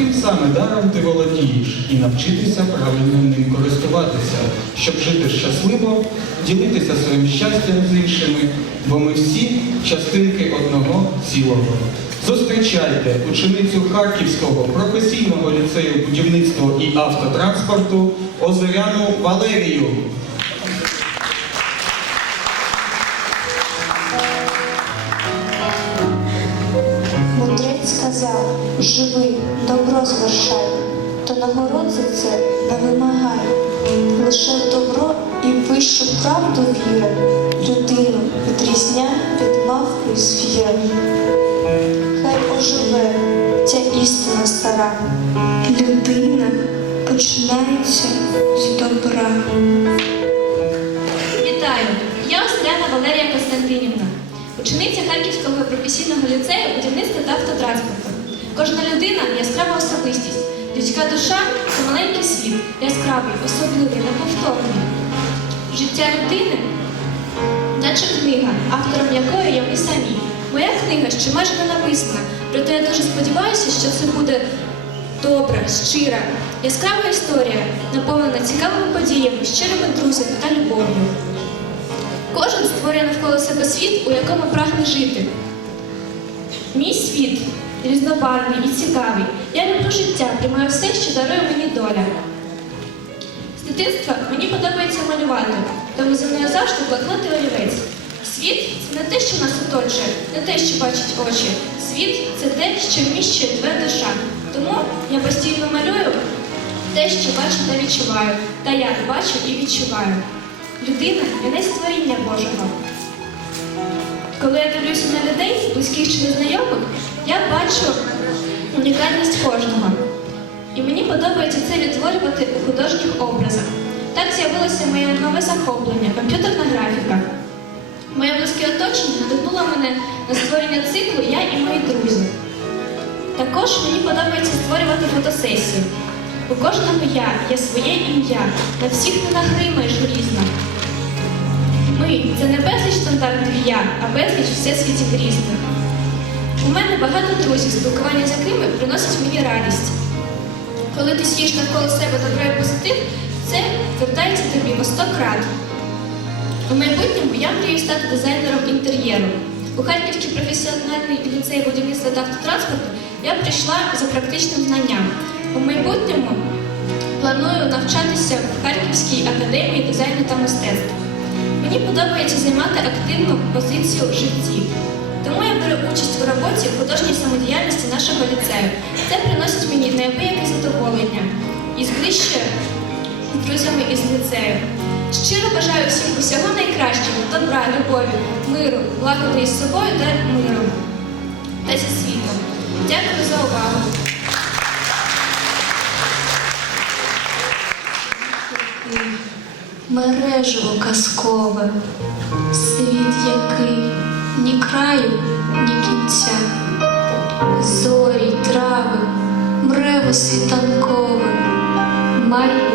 яким саме даром ти володієш, і навчитися правильно ним користуватися, щоб жити щасливо, ділитися своїм щастям з іншими, бо ми всі частинки одного цілого. Зустрічайте ученицю Харківського професійного ліцею будівництва і автотранспорту Озеряну Валерію. Сказав, живи, добро звершай, то нагород за це не вимагай. Лише добро і вищу правду віра, людину відрізняй від мавки і звіра. Хай оживе ця істина стара. Людина починається з добра. Вітаю! Я Остряна Валерія Костянтинівна, учениця Харківського професійного ліцею будівництва та автотранспорту. Кожна людина яскрава особистість. Людська душа це маленький світ, яскравий, особливий, неповторний. Життя людини, наче книга, автором якої є ми самі. Моя книга ще майже не написана, проте я дуже сподіваюся, що це буде добра, щира, яскрава історія, наповнена цікавими подіями, щирими друзями та любов'ю. Кожен створює навколо себе світ, у якому прагне жити. Мій світ різнобарвний і цікавий. Я люблю життя, приймаю все, що дарує мені доля. З дитинства мені подобається малювати, тому за мною завжди блокнот олівець. Світ це не те, що нас оточує, не те, що бачать очі. Світ це те, що вміщує твоя душа. Тому я постійно малюю те, що бачу та відчуваю, та як бачу і відчуваю. Людина вінець створіння Божого. Коли я дивлюся на людей, близьких чи незнайомих, я бачу унікальність кожного. І мені подобається це відтворювати у художніх образах. Так з'явилося моє нове захоплення комп'ютерна графіка. Моє близьке оточення надихнуло мене на створення циклу Я і мої друзі. Також мені подобається створювати фотосесії. У кожного я є своє ім'я, на всіх не нагримаєш різно. Ми це не безліч стандартних я, а безліч всесвітів різних. У мене багато друзів, спілкування з якими приносить мені радість. Коли ти сієш навколо себе добро і позитив, це вертається тобі по 100 крат. У майбутньому я мрію стати дизайнером інтер'єру. У Харківський професіональний ліцей будівництва та автотранспорту я прийшла за практичним знанням. У майбутньому планую навчатися в Харківській академії дизайну та мистецтва. Мені подобається займати активну позицію в житті. Тому я беру участь у роботі художній самодіяльності нашого ліцею. Це приносить мені неабияке задоволення і зближує з друзями із ліцею. Щиро бажаю всім усього найкращого, добра, любові, миру, лагоди із собою та миром та зі світом. Дякую за увагу. Мережево казкове, світ який ні краю, ні кінця, зорі, трави, мрево світанкове, мальву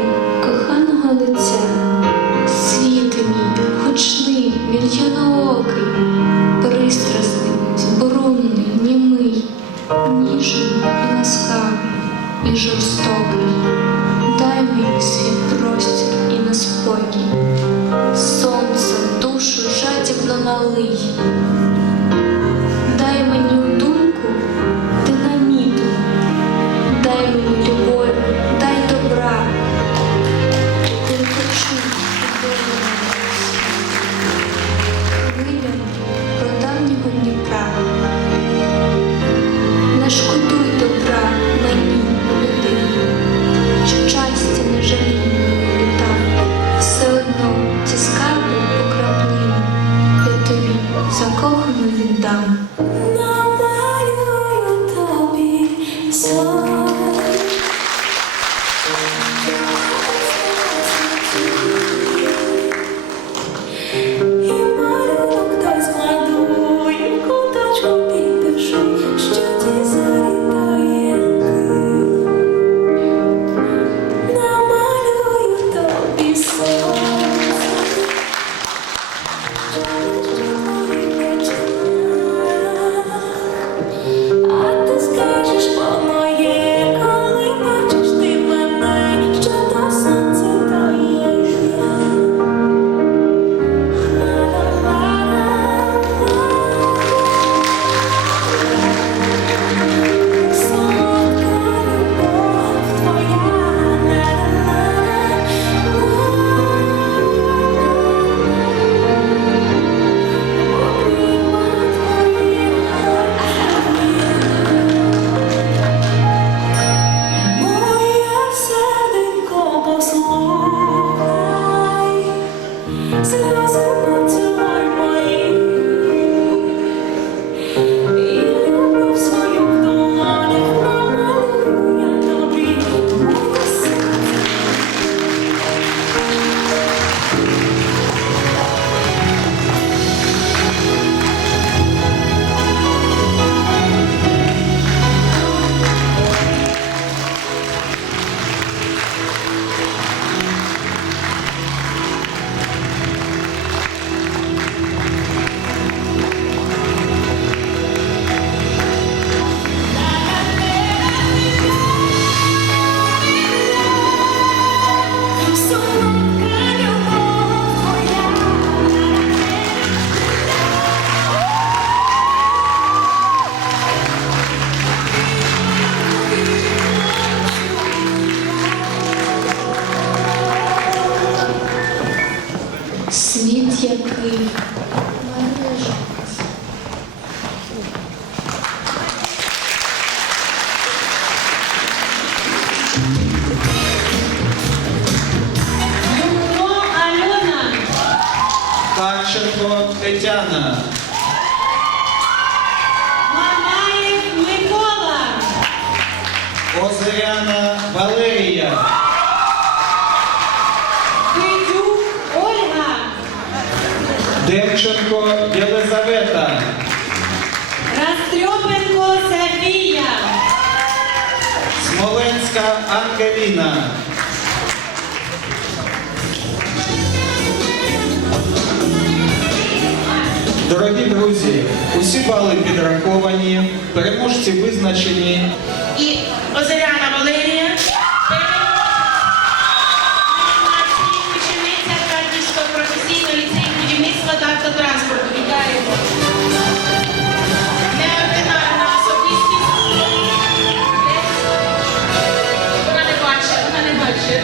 Excellent. Тетяна. Мамаєв Микола. Озеряна Валерія. Федюк Ольга. Демченко Єлизавета. Растрьопенко Софія. Смоленська Ангеліна. Дорогі друзі, усі бали підраховані, переможці визначені. І Озеряна Валерія. Учениця Харківського професійного ліцею будівництва та автотранспорту. Вітаємо. Неординарна особистість. Вона не бачить, вона не бачить.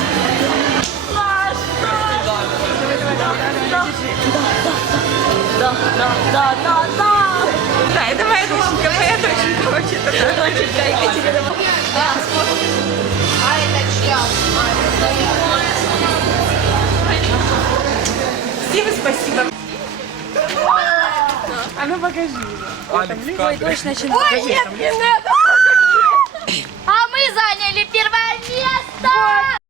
да, да, да, да. Да, это моя доченька, моя доченька вообще-то. Доченька Екатерина. Да, А это чья? Всем спасибо. А ну покажи. Ой, точно начинает. Ой, нет, не надо. А мы заняли первое место!